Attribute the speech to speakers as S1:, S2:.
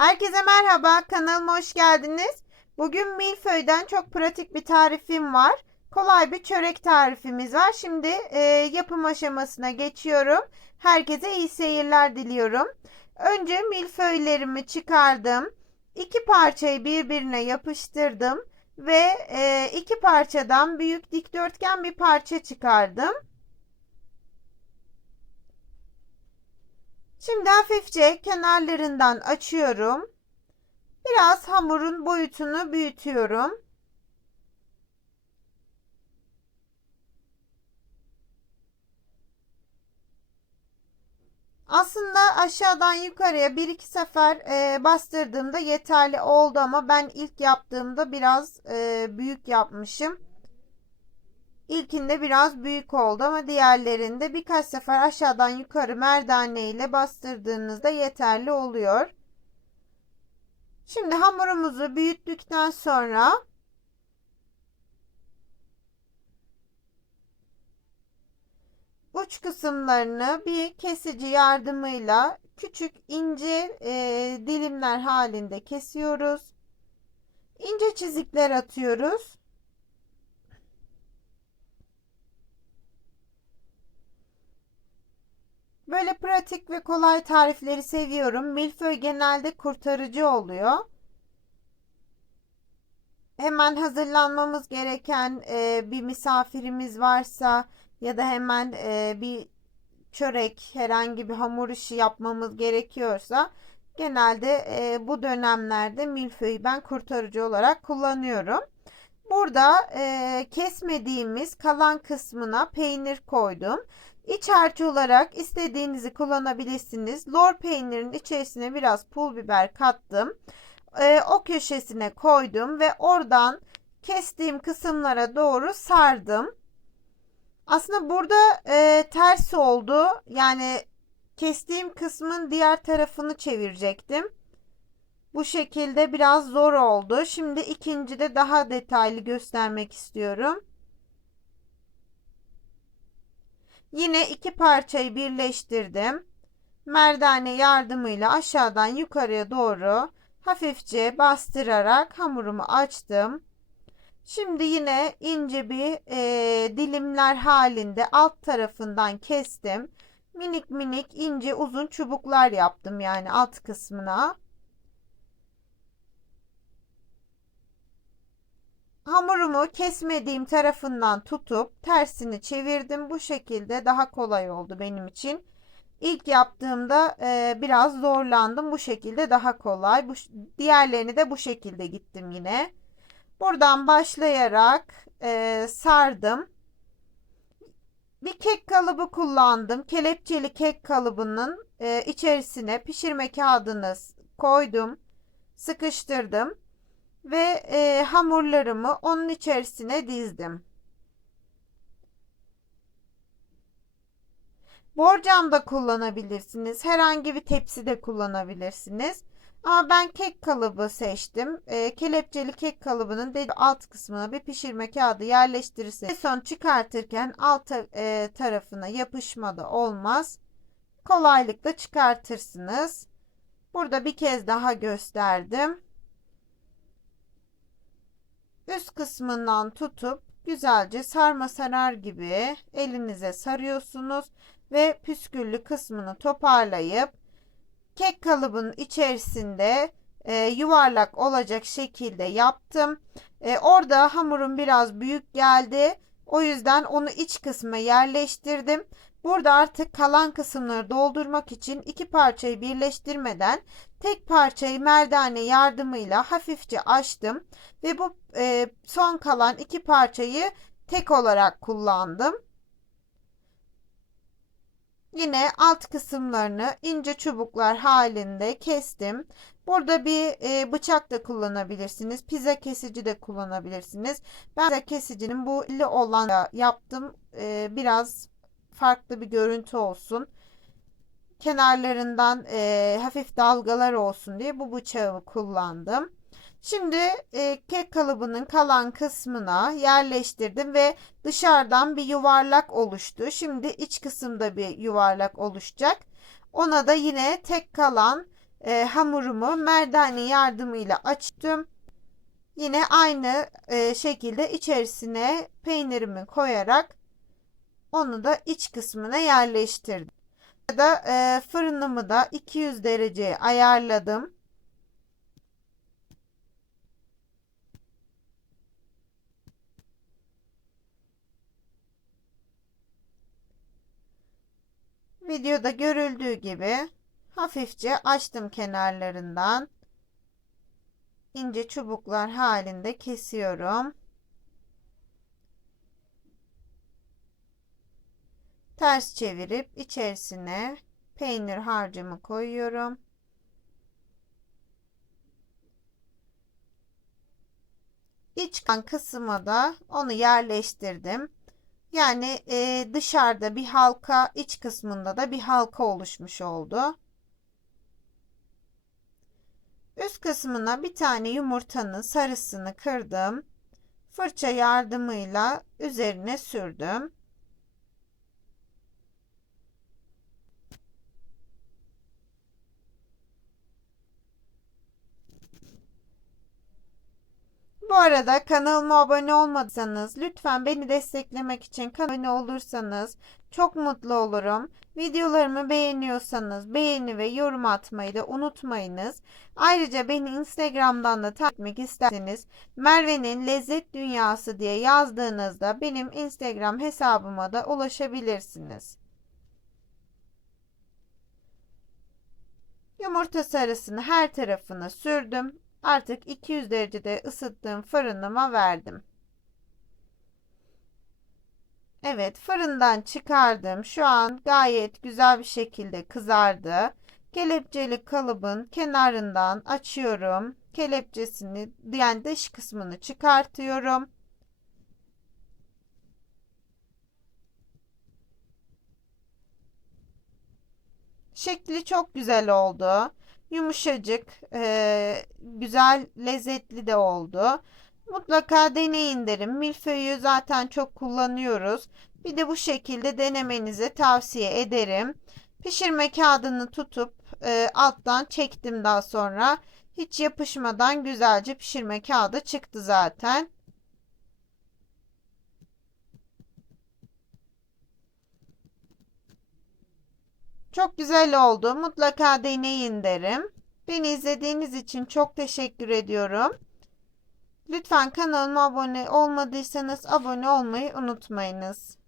S1: Herkese merhaba, kanalıma hoş geldiniz. Bugün milföyden çok pratik bir tarifim var. Kolay bir çörek tarifimiz var. Şimdi e, yapım aşamasına geçiyorum. Herkese iyi seyirler diliyorum. Önce milföylerimi çıkardım. İki parçayı birbirine yapıştırdım ve e, iki parçadan büyük dikdörtgen bir parça çıkardım. Şimdi hafifçe kenarlarından açıyorum. Biraz hamurun boyutunu büyütüyorum. Aslında aşağıdan yukarıya bir iki sefer e, bastırdığımda yeterli oldu ama ben ilk yaptığımda biraz e, büyük yapmışım. İlkinde biraz büyük oldu ama diğerlerinde birkaç sefer aşağıdan yukarı merdane ile bastırdığınızda yeterli oluyor. Şimdi hamurumuzu büyüttükten sonra uç kısımlarını bir kesici yardımıyla küçük ince e, dilimler halinde kesiyoruz. İnce çizikler atıyoruz. Böyle pratik ve kolay tarifleri seviyorum. Milföy genelde kurtarıcı oluyor. Hemen hazırlanmamız gereken e, bir misafirimiz varsa ya da hemen e, bir çörek, herhangi bir hamur işi yapmamız gerekiyorsa genelde e, bu dönemlerde milföyü ben kurtarıcı olarak kullanıyorum. Burada e, kesmediğimiz kalan kısmına peynir koydum. İç harç olarak istediğinizi kullanabilirsiniz. Lor peynirin içerisine biraz pul biber kattım. E, o köşesine koydum ve oradan kestiğim kısımlara doğru sardım. Aslında burada e, ters oldu. Yani kestiğim kısmın diğer tarafını çevirecektim. Bu şekilde biraz zor oldu. Şimdi ikinci de daha detaylı göstermek istiyorum. Yine iki parçayı birleştirdim. Merdane yardımıyla aşağıdan yukarıya doğru hafifçe bastırarak hamurumu açtım. Şimdi yine ince bir e, dilimler halinde alt tarafından kestim. Minik minik ince uzun çubuklar yaptım yani alt kısmına. Hamurumu kesmediğim tarafından tutup tersini çevirdim. Bu şekilde daha kolay oldu benim için. İlk yaptığımda e, biraz zorlandım. Bu şekilde daha kolay. Bu, diğerlerini de bu şekilde gittim yine. Buradan başlayarak e, sardım. Bir kek kalıbı kullandım. Kelepçeli kek kalıbının e, içerisine pişirme kağıdını koydum. Sıkıştırdım ve e, hamurlarımı onun içerisine dizdim. Borcam da kullanabilirsiniz. Herhangi bir tepsi de kullanabilirsiniz. Ama ben kek kalıbı seçtim. E, kelepçeli kek kalıbının alt kısmına bir pişirme kağıdı yerleştirirseniz son çıkartırken alt e, tarafına yapışma da olmaz. Kolaylıkla çıkartırsınız. Burada bir kez daha gösterdim üst kısmından tutup güzelce sarma sarar gibi elinize sarıyorsunuz ve püsküllü kısmını toparlayıp kek kalıbının içerisinde e, yuvarlak olacak şekilde yaptım. E, orada hamurum biraz büyük geldi. O yüzden onu iç kısma yerleştirdim. Burada artık kalan kısımları doldurmak için iki parçayı birleştirmeden tek parçayı merdane yardımıyla hafifçe açtım ve bu e, son kalan iki parçayı tek olarak kullandım. Yine alt kısımlarını ince çubuklar halinde kestim. Burada bir e, bıçak da kullanabilirsiniz. Pizza kesici de kullanabilirsiniz. Ben pizza kesicinin bu ili olan yaptım. E, biraz farklı bir görüntü olsun. Kenarlarından e, hafif dalgalar olsun diye bu bıçağı kullandım. Şimdi e, kek kalıbının kalan kısmına yerleştirdim ve dışarıdan bir yuvarlak oluştu. Şimdi iç kısımda bir yuvarlak oluşacak. Ona da yine tek kalan e, hamurumu merdane yardımıyla açtım. Yine aynı e, şekilde içerisine peynirimi koyarak onu da iç kısmına yerleştirdim. Da e, fırınımı da 200 dereceye ayarladım. Videoda görüldüğü gibi hafifçe açtım kenarlarından. ince çubuklar halinde kesiyorum. Ters çevirip içerisine peynir harcımı koyuyorum. İç kan kısmı da onu yerleştirdim. Yani e, dışarıda bir halka, iç kısmında da bir halka oluşmuş oldu. Üst kısmına bir tane yumurtanın sarısını kırdım. Fırça yardımıyla üzerine sürdüm. Bu arada kanalıma abone olmadıysanız lütfen beni desteklemek için kanalıma olursanız çok mutlu olurum. Videolarımı beğeniyorsanız beğeni ve yorum atmayı da unutmayınız. Ayrıca beni Instagram'dan da takip etmek isterseniz Merve'nin Lezzet Dünyası diye yazdığınızda benim Instagram hesabıma da ulaşabilirsiniz. Yumurta sarısını her tarafına sürdüm. Artık 200 derecede ısıttığım fırınıma verdim. Evet fırından çıkardım. Şu an gayet güzel bir şekilde kızardı. Kelepçeli kalıbın kenarından açıyorum. Kelepçesini yani dış kısmını çıkartıyorum. Şekli çok güzel oldu. Yumuşacık, e, güzel, lezzetli de oldu. Mutlaka deneyin derim. Milföyü zaten çok kullanıyoruz. Bir de bu şekilde denemenizi tavsiye ederim. Pişirme kağıdını tutup e, alttan çektim daha sonra. Hiç yapışmadan güzelce pişirme kağıdı çıktı zaten. Çok güzel oldu. Mutlaka deneyin derim. Beni izlediğiniz için çok teşekkür ediyorum. Lütfen kanalıma abone olmadıysanız abone olmayı unutmayınız.